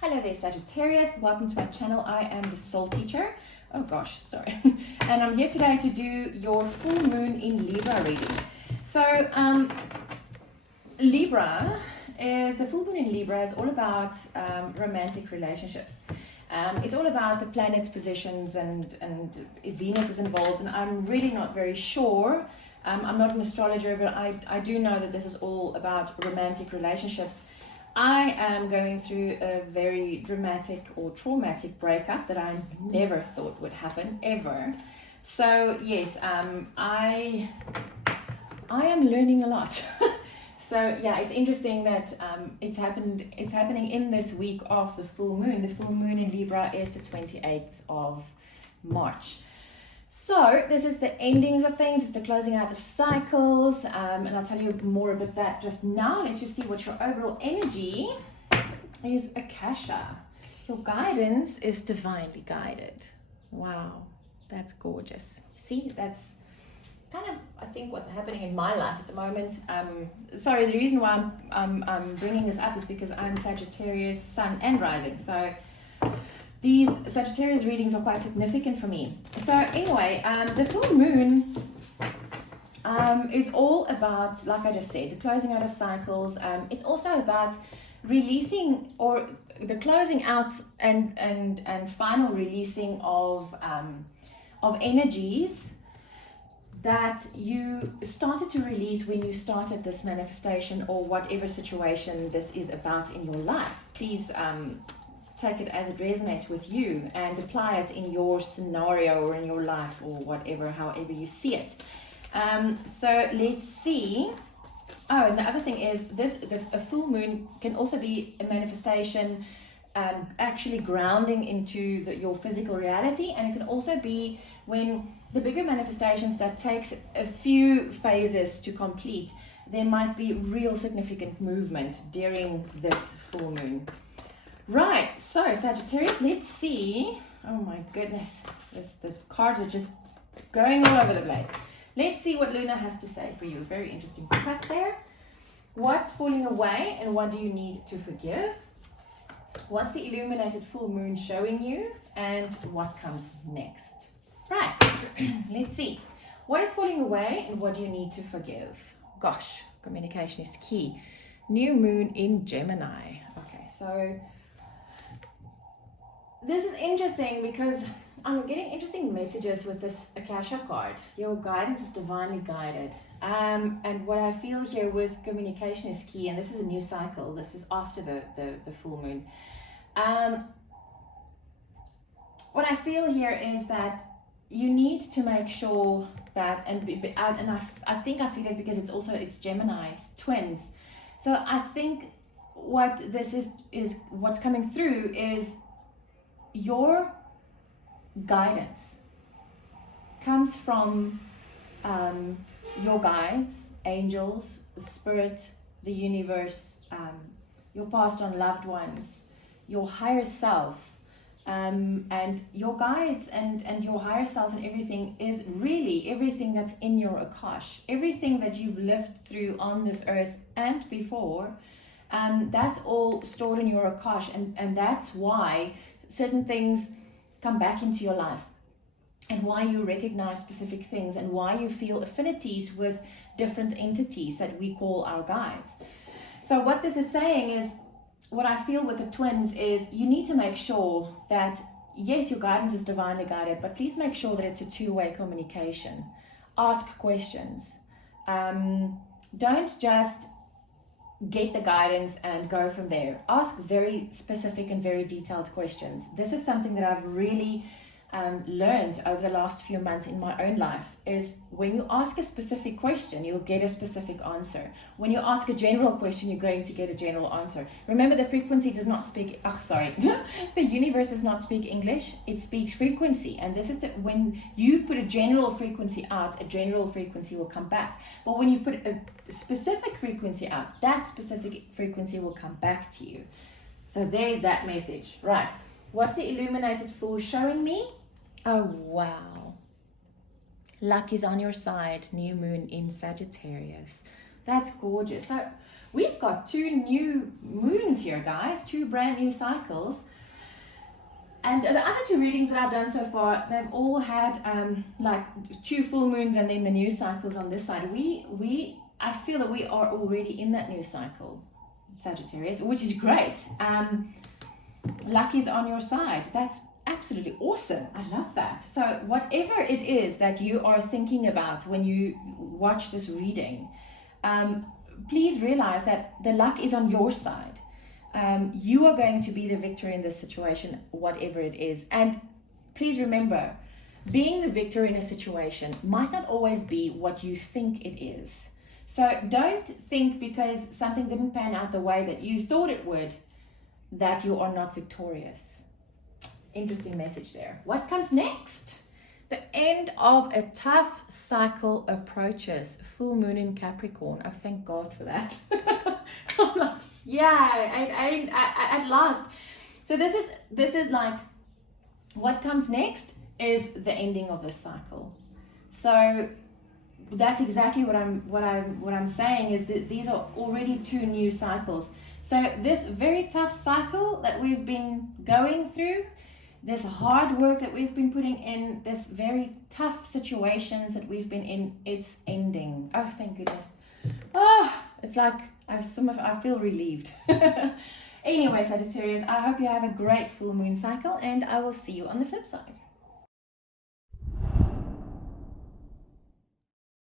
Hello there, Sagittarius. Welcome to my channel. I am the soul teacher. Oh gosh, sorry. And I'm here today to do your full moon in Libra reading. So, Libra the full moon in Libra is all about romantic relationships. It's all about the planets' positions and Venus is involved. And I'm really not very sure. I'm not an astrologer, but I do know that this is all about romantic relationships. I am going through a very dramatic or traumatic breakup that I never thought would happen, ever. So, yes, I am learning a lot. So, yeah, it's interesting that it's happening in this week of the full moon. The full moon in Libra is the 28th of March. So this is the endings of things, it's the closing out of cycles, and I'll tell you more about that just now. Let's just see what your overall energy is. Akasha, your guidance is divinely guided. Wow, that's gorgeous. See, that's kind of, I think, what's happening in my life at the moment. Sorry, the reason why I'm bringing this up is because I'm Sagittarius, Sun and Rising. So these Sagittarius readings are quite significant for me. So anyway, the full moon is all about, like I just said, the closing out of cycles. It's also about releasing, or the closing out and final releasing of energies that you started to release when you started this manifestation or whatever situation this is about in your life. Please take it as it resonates with you and apply it in your scenario or in your life or whatever, however you see it. So let's see. Oh, and the other thing is a full moon can also be a manifestation, actually grounding into your physical reality, and it can also be when the bigger manifestations that takes a few phases to complete, there might be real significant movement during this full moon. Right, so Sagittarius, let's see. Oh my goodness, the cards are just going all over the place. Let's see what Luna has to say for you. Very interesting cut there. What's falling away and what do you need to forgive? What's the illuminated full moon showing you and what comes next? Right, let's see. What is falling away and what do you need to forgive? Gosh, communication is key. New moon in Gemini. Okay, so this is interesting because I'm getting interesting messages with this Akasha card. Your guidance is divinely guided. And what I feel here with communication is key, and this is a new cycle. This is after the full moon. What I feel here is that you need to make sure that, and I think I feel it because it's Gemini, it's twins. So I think what this is what's coming through is your guidance comes from your guides, angels, the spirit, the universe, your past on loved ones, your higher self, and your guides and your higher self and everything is really everything that's in your Akash, everything that you've lived through on this earth and before. That's all stored in your Akash, and that's why certain things come back into your life, and why you recognize specific things, and why you feel affinities with different entities that we call our guides. So what this is saying is, what I feel with the twins is you need to make sure that, yes, your guidance is divinely guided, but please make sure that it's a two-way communication. Ask questions. Don't just get the guidance and go from there. Ask very specific and very detailed questions. This is something that I've really learned over the last few months in my own life, is when you ask a specific question, you'll get a specific answer. When you ask a general question, you're going to get a general answer. Remember, the frequency does not speak, the universe does not speak English, it speaks frequency. And this is when you put a general frequency out, a general frequency will come back. But when you put a specific frequency out, that specific frequency will come back to you. So there's that message. Right, what's the illuminated fool showing me? Oh, wow. Luck is on your side. New moon in Sagittarius. That's gorgeous. So we've got 2 new moons here, guys, 2 brand new cycles. And the other 2 readings that I've done so far, they've all had like 2 full moons and then the new cycles on this side. I feel that we are already in that new cycle, Sagittarius, which is great. Luck is on your side. That's absolutely awesome. I love that. So whatever it is that you are thinking about when you watch this reading, please realize that the luck is on your side. You are going to be the victor in this situation, whatever it is. And please remember, being the victor in a situation might not always be what you think it is. So don't think because something didn't pan out the way that you thought it would, that you are not victorious. Interesting message there. What comes next? The end of a tough cycle approaches. Full moon in Capricorn. Oh, thank God for that. I'm like, yeah, at last. So this is like, what comes next is the ending of this cycle. So that's exactly what I'm saying, is that these are already 2 new cycles. So this very tough cycle that we've been going through, this hard work that we've been putting in, this very tough situations that we've been in, it's ending. Oh, thank goodness. It's like I feel relieved. Anyway, Sagittarius, I hope you have a great full moon cycle, and I will see you on the flip side.